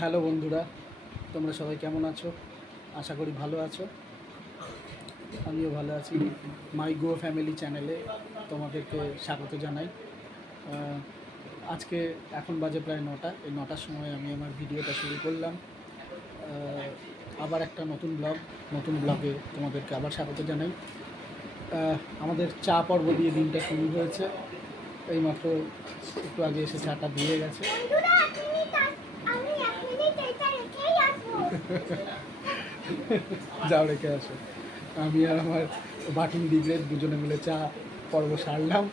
Hello বন্ধুরা, তোমরা সবাই কেমন আছো? আশা করি ভালো আছো। আমিও ভালো আছি। মাই গো ফ্যামিলি চ্যানেলে তোমাদেরকে স্বাগত জানাই। আজকে এখন বাজে প্রায় 9টা। এই 9টার সময় আমি আমার ভিডিওটা শুরু করলাম। আবার একটা নতুন ব্লগে তোমাদেরকে আবার স্বাগত জানাই। আমাদের চা পর্ব দিয়ে দিনটা শুরু হয়েছে। এইমাত্র একটু আগে এসে চাটা দিয়ে গেছে। যাও রেখে আসো। আমি আর আমার বাটুন ডিগ্রেড দুজনে মিলে চা পর্ব সারলাম।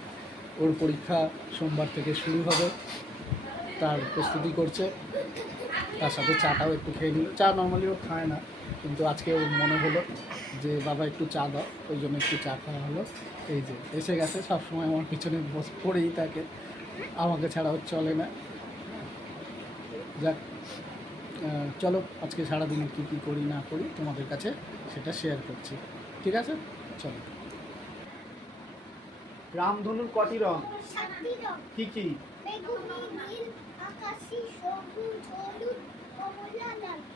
ওর পরীক্ষা সোমবার থেকে শুরু হবে, তার প্রস্তুতি করছে। তার সাথে চাটাও একটু খেয়ে নিল। চা নর্মালি ও খায় না, কিন্তু আজকে ওর মনে হলো যে বাবা একটু চা দাও, ওই জন্য একটু চা খাওয়া হলো। এই যে এসে গেছে, সবসময় আমার পিছনে পড়েই থাকে, আমাকে ছাড়াও চলে না। যাক, চলো আজকে সারাদিনে কী কী করি না করি তোমাদের কাছে সেটা শেয়ার করছি, ঠিক আছে? চলো। রামধনুর কটি রং? কি কি?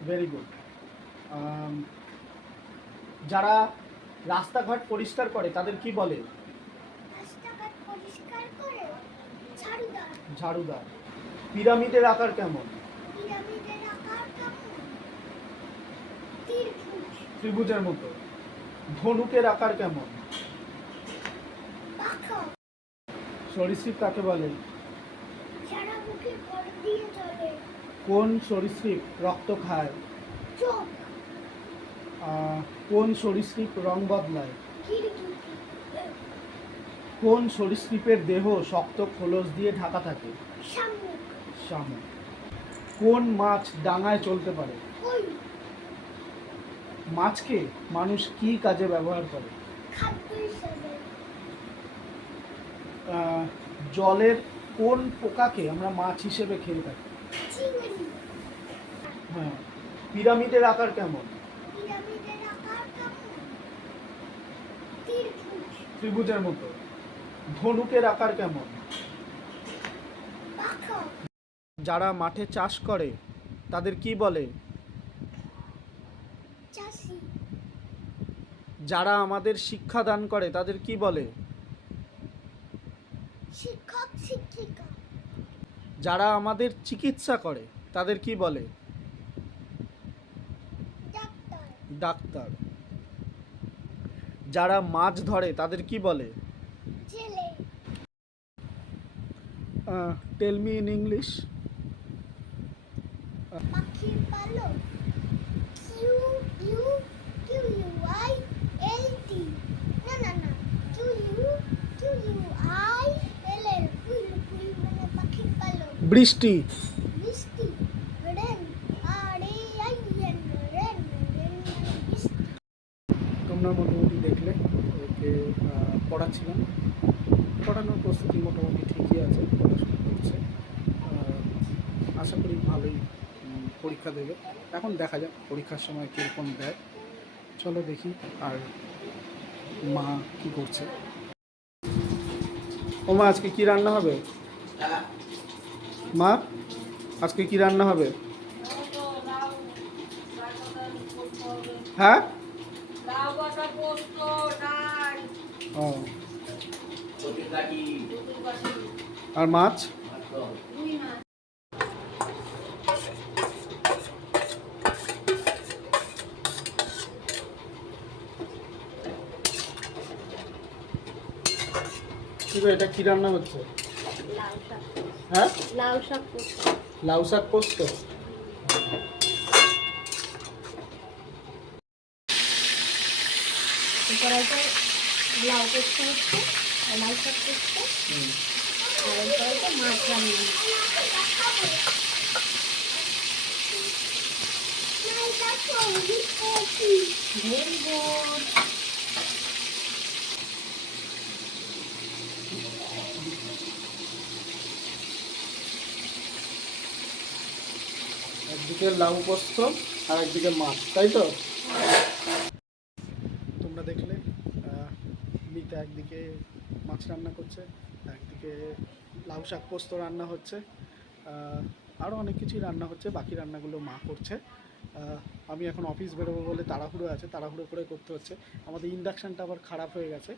Very good. যারা রাস্তাঘাট পরিষ্কার করে তাদের কি বলে? ঝাড়ুদার। পিরামিডের আকার কেমন? ত্রিভুজের মতো। ধনুকের আকার কেমন? সরীসৃপ কাকে বলে? কোন সরীসৃপ রক্ত খায়? কোন সরীসৃপ রং বদলায়? কোন সরীসৃপের দেহ শক্ত খোলস দিয়ে ঢাকা থাকে? শামুক। কোন মাছ ডাঙায় চলতে পারে? মাছকে মানুষ কি কাজে ব্যবহার করে? জলের কোন পোকাকে আমরা মাছ হিসেবে খেয়ে থাকি? হ্যাঁ। পিরামিডের আকার কেমন? ত্রিভুজের মতো। ধনুকের আকার কেমন? যারা মাঠে চাষ করে তাদের কি বলে? যারা আমাদের শিক্ষা দান করে তাদের কি বলে? শিক্ষক শিক্ষিকা। যারা আমাদের চিকিৎসা করে তাদের কি বলে? ডাক্তার। যারা মাছ ধরে তাদের কি বলে? জেলে। Tell me in English. পাখির পালক। Q U Q U I L T. না Q U I L L. Quill মানে পাখির পালক। বৃষ্টি। তোমরা মোটামুটি দেখলে ওকে পড়াচ্ছিলাম। পড়ানোর প্রস্তুতি মোটামুটি ঠিকই আছে, পড়াশোনা করছে। আশা করি ভালোই পরীক্ষা দেবে। এখন দেখা যাক পরীক্ষার সময় কীরকম দেয়। চলো দেখি। আর মা কি করছে? ও মা, আজকে কি রান্না হবে? মা, আজকে কি রান্না হবে? হ্যাঁ, ও, আর মাছ? এটা কি রান্না হচ্ছে? হ্যাঁ, লাউ শাক পোস্ত। লাউ শাক পোস্ত। লাউ পোস্ত হচ্ছে, লাউ শাক পোস্ত, আর মাছ রান্না। Very good. একদিকে লাউ পোস্ত আর একদিকে মাছ, তাই তো? তোমরা দেখলে মিতা একদিকে মাছ রান্না করছে, একদিকে লাউ শাক পোস্ত রান্না হচ্ছে। আরও অনেক কিছুই রান্না হচ্ছে, বাকি রান্নাগুলো মা করছে। আমি এখন অফিস বেরোবো বলে তাড়াহুড়ো আছে, তাড়াহুড়ো করে করতে হচ্ছে। আমাদের ইন্ডাকশানটা আবার খারাপ হয়ে গেছে,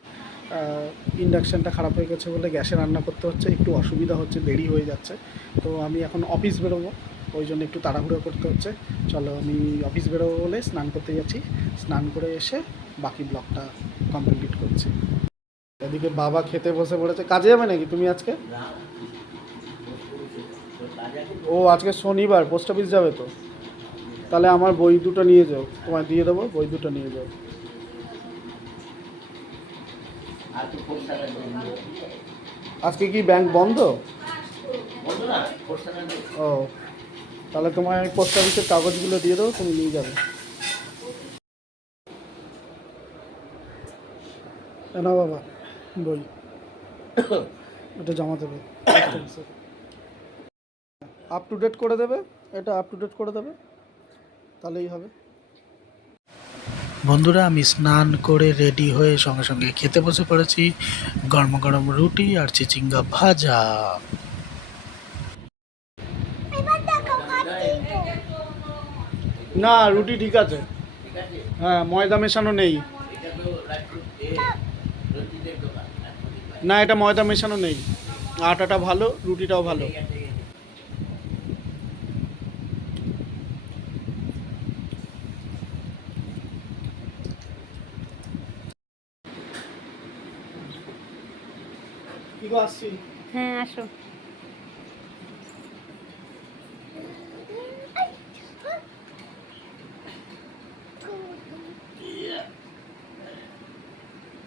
ইন্ডাকশানটা খারাপ হয়ে গেছে বলে গ্যাসে রান্না করতে হচ্ছে, একটু অসুবিধা হচ্ছে, দেরি হয়ে যাচ্ছে। তো আমি এখন অফিস বেরোবো, ওই জন্য একটু তাড়াহুড়ো করতে হচ্ছে। চলো আমি অফিস বেরোবো বলে স্নান করতে যাচ্ছি, স্নান করে এসে বাকি ব্লগটা কমপ্লিট করছি। এদিকে বাবা খেতে বসে পড়েছে। কাজে যাবে নাকি তুমি আজকে? ও আজকে শনিবার, পোস্ট অফিস যাবে তো? তাহলে আমার বই দুটো নিয়ে যাও, তোমায় দিয়ে দেবো, বই দুটো নিয়ে যাও। আজকে কি ব্যাংক বন্ধ? ও তাহলে তোমার পোস্ট অফিসের কাগজগুলো দিয়ে দেবো, তুমি নিয়ে যাবে। না বাবা বই এটা জমা দেবে, আপ টু ডেট করে দেবে, এটা আপ টু ডেট করে দেবে, তাহলেই হবে। বন্ধুরা আমি স্নান করে রেডি হয়ে সঙ্গে সঙ্গে খেতে বসে পড়েছি। গরম গরম রুটি আর চিচিঙ্গা ভাজা। না রুটি ঠিক আছে, হ্যাঁ ময়দা মেশানো নেই। না এটা ময়দা মেশানো নেই, আটাটা ভালো, রুটিটাও ভালো। কি গো আসছি? হ্যাঁ আসো।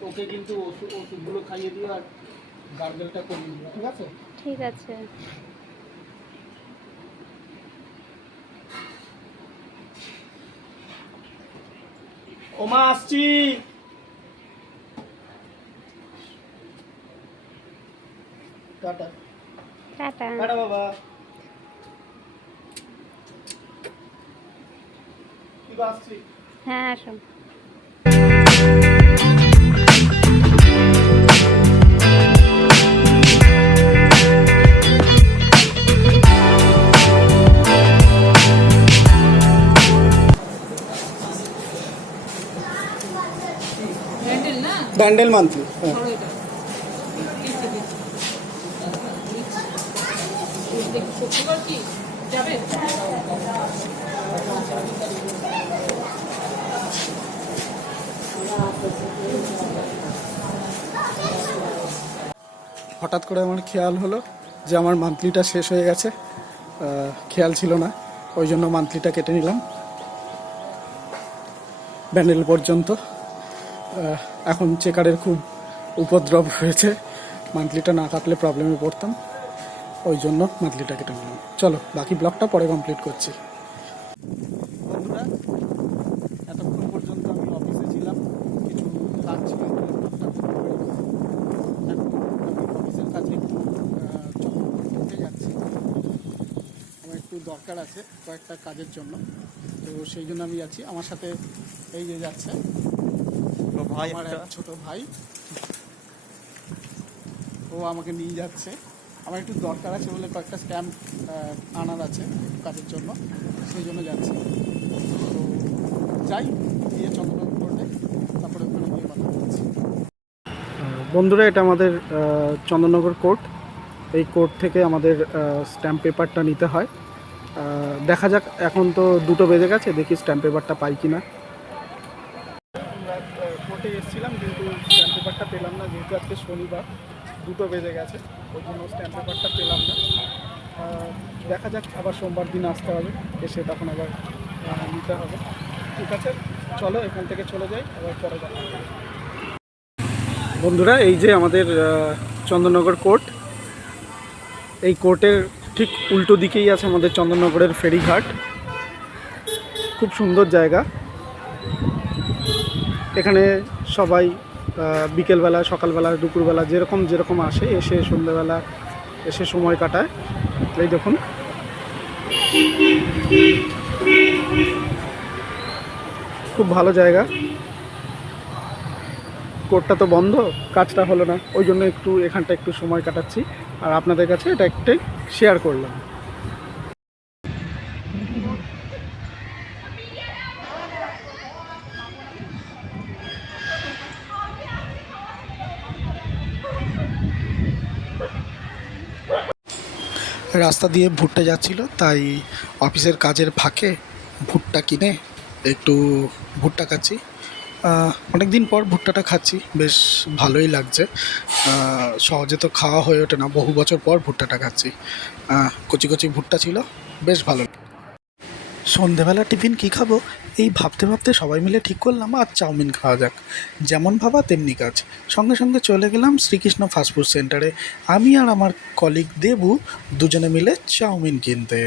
ওকে কিন্তু ওষুধগুলো খাইয়ে দিও আর গার্গেলটা করিয়ে দিও, ঠিক আছে? ঠিক আছে। ওমা আসছি। টাটা। টাটা। টাটা বাবা। কি গো আসছি? হ্যাঁ আসো। ব্যান্ডেল মান্থলি, হ্যাঁ। হঠাৎ করে আমার খেয়াল হলো যে আমার মান্থলিটা শেষ হয়ে গেছে, খেয়াল ছিল না, ওই জন্য মান্থলিটা কেটে নিলাম ব্যান্ডেল পর্যন্ত। এখন চেকারের খুব উপদ্রব হয়েছে, মান্থলিটা না কাটলে প্রবলেমে পড়তাম, ওই জন্য মান্থলিটা কেটে নিলাম। চলো বাকি ব্লগটা পরে কমপ্লিট করছি। বন্ধুরা এতক্ষণ পর্যন্ত আমি অফিসে ছিলাম, কিছু কাজ ছিল, অফিসের কাজে চন্দ্রনগর যাচ্ছি। আমার একটু দরকার আছে কয়েকটা কাজের জন্য, তো সেই জন্য আমি যাচ্ছি। আমার সাথে এই যে যাচ্ছে আমার এক ছোট ভাই, ও আমাকে নিয়ে যাচ্ছে। আমার একটু দরকার আছে বলে কয়েকটা স্ট্যাম্প আনার আছে কাজের জন্য, সেই জন্য যাচ্ছি। তো যাই, গিয়ে চন্দ্রনগর করলে তারপরে ওখানে গিয়ে কথা বলছি। বন্ধুরা এটা আমাদের চন্দননগর কোর্ট, এই কোর্ট থেকে আমাদের স্ট্যাম্প পেপারটা নিতে হয়। দেখা যাক, এখন তো 2টো বেজে গেছে, দেখি স্ট্যাম্প পেপারটা পাই কিনা। আমরা কোর্টে এসেছিলাম কিন্তু স্ট্যাম্প পেপারটা পেলাম না, যেহেতু আজকে শনিবার 2টো বেজে গেছে, ওই জন্য স্ট্যাম্প পেপারটা পেলাম না। দেখা যাক, আবার সোমবার দিন আসতে হবে, এসে তখন আবার নিতে হবে। ঠিক আছে চলো এখান থেকে চলে যাই, আবার পরে দেখা হবে। বন্ধুরা এই যে আমাদের চন্দননগর কোর্ট, এই কোর্টের ঠিক উল্টো দিকেই আছে আমাদের চন্দননগরের ফেরিঘাট। খুব সুন্দর জায়গা, এখানে সবাই বিকেলবেলা, সকালবেলা, দুপুরবেলা যেরকম আসে, এসে সন্ধ্যেবেলা এসে সময় কাটায়। এই দেখুন খুব ভালো জায়গা। কোর্টটা তো বন্ধ, কাজটা হলো না, ওই জন্য একটু এখানটা একটু সময় কাটাচ্ছি, আর আপনাদের কাছে এটা একটাই শেয়ার করলাম। রাস্তা দিয়ে ভুট্টা যাচ্ছিল, তাই অফিসের কাজের ফাঁকে ভুট্টা কিনে একটু ভুট্টা খাচ্ছি। অনেক দিন পর ভুট্টাটা খাচ্ছি, বেশ ভালোই লাগছে। সহজে তো খাওয়া হয়ে ওঠে না, বহু বছর পর ভুট্টাটা খাচ্ছি। কচি কচি ভুট্টা ছিল, বেশ ভালো। সন্ধেবেলা টিফিন কী খাবো এই ভাবতে ভাবতে সবাই মিলে ঠিক করলাম আর চাউমিন খাওয়া যাক। যেমন ভাবা তেমনি কাজ, সঙ্গে সঙ্গে চলে গেলাম শ্রীকৃষ্ণ ফাস্টফুড সেন্টারে। আমি আর আমার কলিগ দেবু দুজনে মিলে চাউমিন কিনতে।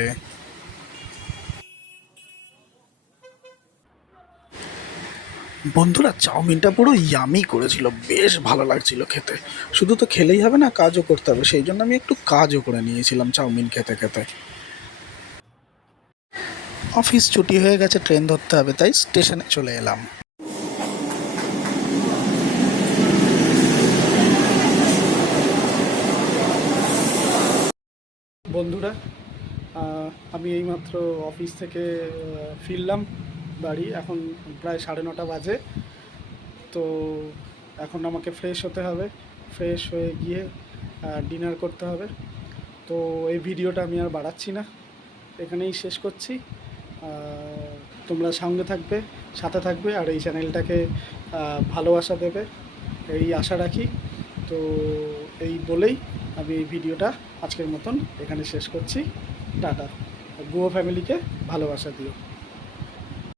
বন্ধুরা, চাউমিনটা পুরো ইয়ামি করেছিল, বেশ ভালো লাগছিল খেতে। শুধু তো খেলেই হবে না, কাজও করতে হবে, সেই জন্য আমি একটু কাজও করে নিয়েছিলাম চাউমিন খেতে খেতে। অফিস ছুটি হয়ে গেছে, ট্রেন ধরতে হবে, তাই স্টেশনে চলে এলাম। বন্ধুরা, আমি এইমাত্র অফিস থেকে ফিরলাম বাড়ি। এখন প্রায় 9:30 বাজে। তো এখন আমাকে ফ্রেশ হতে হবে, ফ্রেশ হয়ে গিয়ে ডিনার করতে হবে। তো এই ভিডিওটা আমি আর বাড়াচ্ছি না, এখানেই শেষ করছি। তোমরা সঙ্গে থাকবে, সাথে থাকবে, আর এই চ্যানেলটাকে ভালোবাসা দেবে, এই আশা রাখি। তো এই বলেই আমি এই ভিডিওটা আজকের মতন এখানে শেষ করছি। টাটা। গুয়ো ফ্যামিলিকে ভালোবাসা দিও।